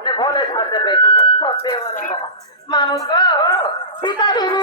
আপনি বলে ছাড়তে পেয়েছি সত্যি বলে মানুষ গো পিতা বিবি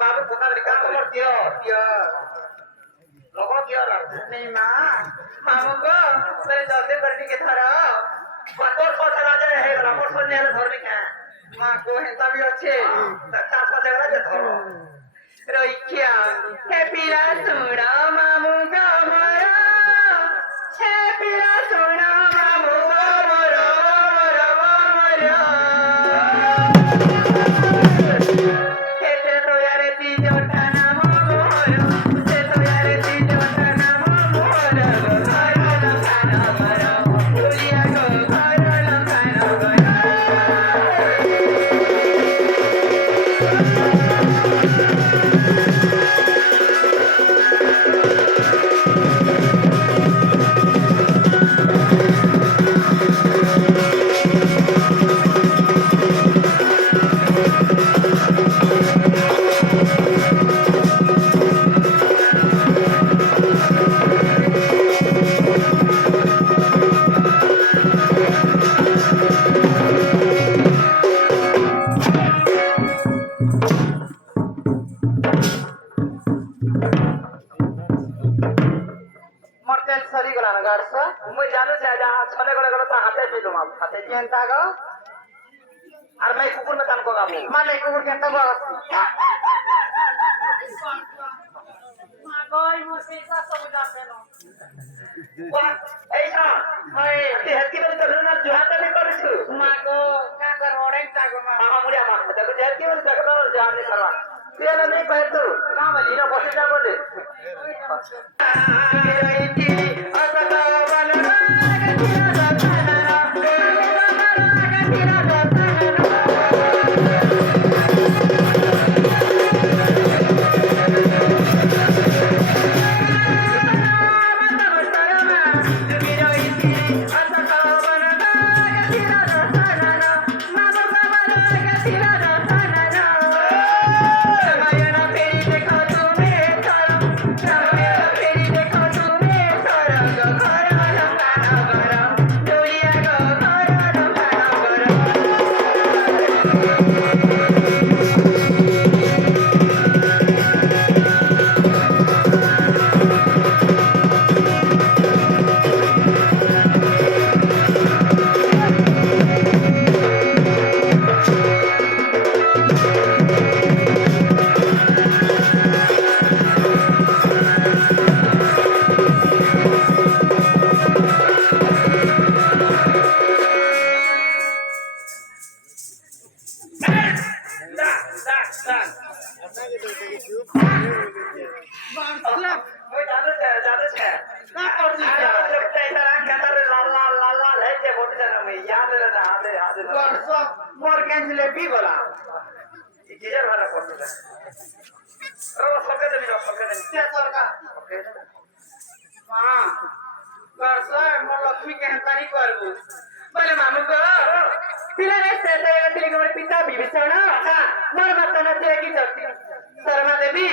बाबू पता नहीं काम करती हो लोगों की और नहीं माँ मामू को मेरे जल्दी करने के थारा बतौर को चला जाए है रपोर्ट सुनने वाले धरने क्या माँ को हिंसा भी अच्छे तत्ता सा जगह जो धरो रोइकिया हैप्पीला सुना मामू का मरा हैप्पीला सुना मामू का मरा मरा मरा और मैं कुकुर में काम करूँगा माने कुकुर के अंदर बस कोई मुझसे सब समझाते ना वाह ऐसा मैं तेहत्ती में तो ना जुहाता नहीं करूँ माँ को क्या करो नहीं ताको माँ हाँ मुझे माँ देखो तेहत्ती में देखो ना जुहात नहीं करवा तेरा नहीं पहन तो काम है लीना बसे जा बोले लक्ष्मी के हंतानी करबू बोले मामू को पिलाने से तेरे के पिता विभीषण मोर बात न थे कि जति शर्मा देवी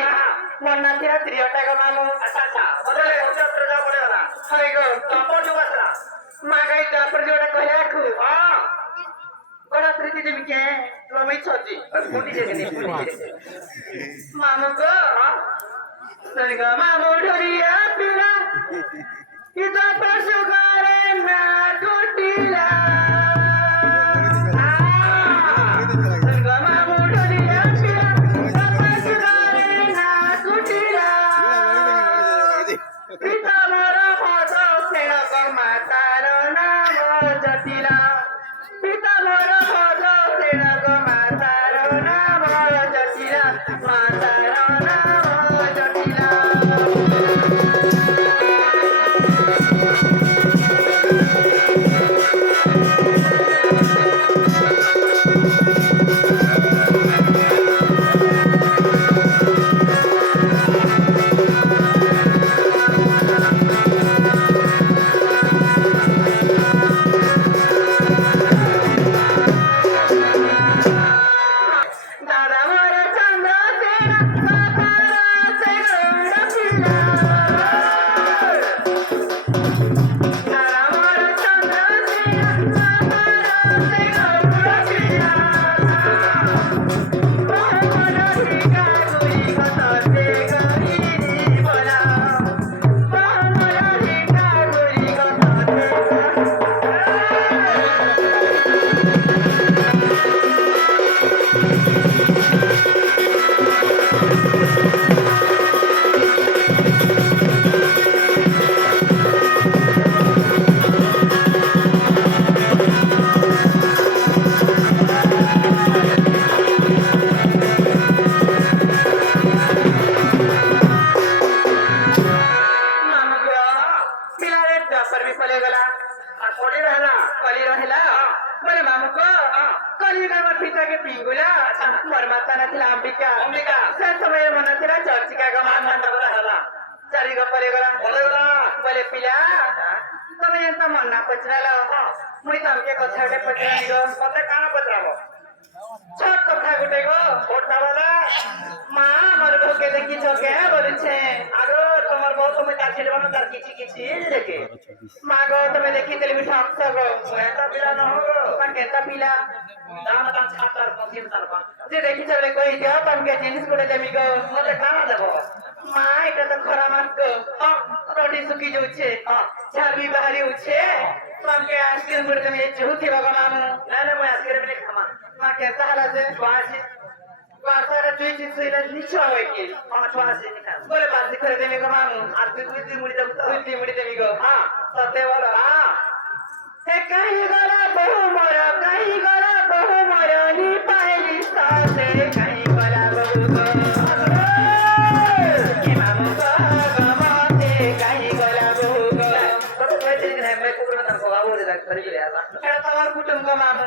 मोर ना थे त्रियटा का मामू अच्छा अच्छा बोले उच्च जा बोले ना हाय गो तपर जो बसला मागाई तपर जोड़ा कहया खु हां बड़ा प्रीति देवी के रमै छजी फुटी जे मामू को सरगा मामू ढोलिया पिला इदा पशु करे ना ମାତାର ନାମ ଜଟିଳା ପିତା ମୋର ଭଜ ସେନ ଗୋ ମାତାର ନାମ ଜଟିଳା ମାତାର ନାମ ଜଟିଳା দাদা মোর চন্দ্র সেনা মাতার সে গৌর পিলা দাদা মোর চন্দ্র সেনা মাতার সে গৌর পিলা মোহন ভিকা গুরি কততে গরিনি বলা মোহন ভিকা গুরি কততে ମାମୁଁଙ୍କ ପିଲାରେ ଡାକ୍ତର ବି ପଳେଇଗଲା ଆଉ କଲି ରହିଲା ବୋଲେ ମାମୁଁଙ୍କ କଲିକା ମୋର ପିତାକେ ପିଙ୍ଗୁଲା ମୋର ମାତା ନା ଥିଲା ଅମ୍ବିକା ସେ ସମୟରେ ମନେ ଥିଲା ଚର୍ଚିକା ହେଲା ଚାରିଗ ପଳେଇଗଲା ବୋଲେ ପିଲା ତମେ ଯେନ୍ତା ମନା ପଚରାଲ ମୁଇଁ ତମକେ କଥା ଗୋଟେ ପଚରାଲି ଗো ମତେ କାଣ ପଚରାବ ଛୋଟ କଥା ଗୋଟେ গো মা আমার বউকে দেখিছ কে বলেছে আগো তোমার বউ তুমি তার ছেলে বানো তার কিছু কিছু দেখে মা গো তুমি দেখিতেলি আমি ঠকছ গো এটা পিলা ন হো তোমার কেতা পিলা দাম দাম ছাতার পথিন তারপা যে দেখিছ বলে কই দিও তোমাকে জিনিস করে দেবি গো মতে কানা দেব মা এটা তো খরা মাস গো রোটি শুকি যাচ্ছে ঝাড়বি বাহারি উঠছে তোমাকে আইসক্রিম করে তুমি চুথি বাবা মামু না না মই আইসক্রিম নে খামা মা কেতা হালা যে বাসি বাসারে তুই কি সুইলা নিচা হয় কি আমার ছোয়াসি নি খাস বলে বাসি করে দেবি গো মামু আর তুই দুই মুড়ি দেবি গো হ্যাঁ সতে বলো হ্যাঁ হে কাহি গলা বহু মর নি পাইলি সাথে কাহি গলা বহু গো কি মামু গো গমতে কাহি গলা বহু গো তো কইতে নে মে কুকুর না গো আবরে লাগ ধরি গেলা এটা তোমার কুটুম গো মামু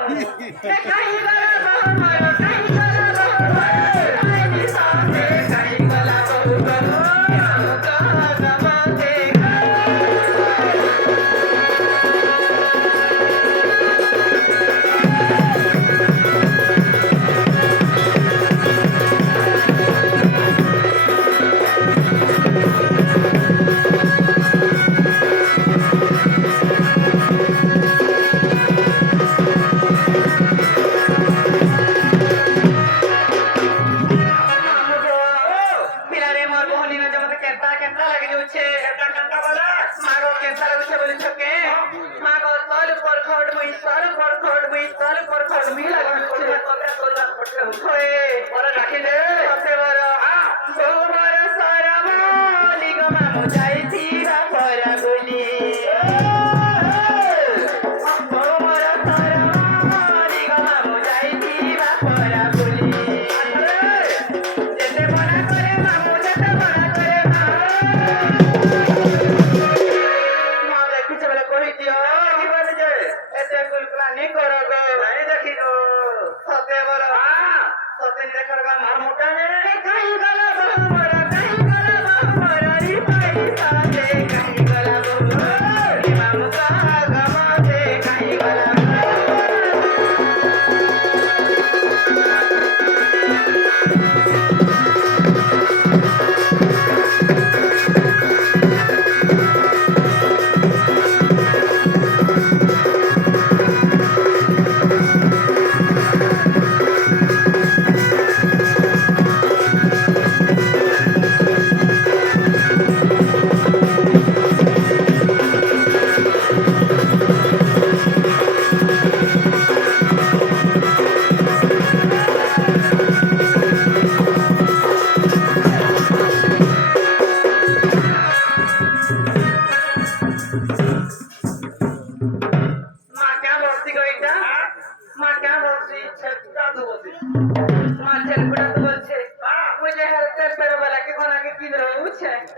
হে কাহি গলা বহু মর কাহি গলা বহু মর পাইলি সাথে কাহি গলা বহু গো মামু গো গমতে ପିଲାରେ ମୋର ବୋହଲିନ ଜମତେ କେନ୍ତା ଲାଗି ଯାଉଛେ ମାଗ କେନ୍ତା ଲାଗୁଛେ ବୋଲିଛ କେ ମାଗ ତଲ ପର ଖଡ ମୁଇ ଲାଗୁଛେ ହୋଏ ବର ରାଖିଲେ ସତେ ବର ବହୁ ବର ସାରା ମାଲିକ ମାମୁ ଯାଇଥିବା ପରା ବୋଲି ବହୁ ବର ସାରା ମାଲିକ ମାମୁ ଯାଇଥିବା ପରା ବୋଲି ଯେତେ ମନା କରେ ମାମୁ ଯେତେ ମନା କରେ ମା ଦେଖିଛ ବୋଲେ କହିଦିଅ ଏତେ ଗୁଲଗୁଲାନି କର ଗো ନାଇଁ ଦେଖିନ ସତେ ବର ସତେ ଦେଖର ଗା ମାର ମୋଟା ନେ କାହିଁ ଗଲା ବହୁ ମର ରି ପାଇ ସାଥେ କାହିଁ ଗଲା ବହୁ ରି ମାମୁ କା ଗମତେ କାହିଁ ଗଲା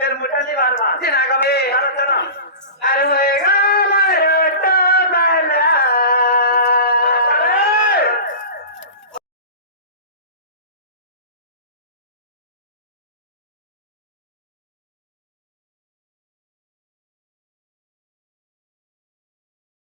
এর মুঠি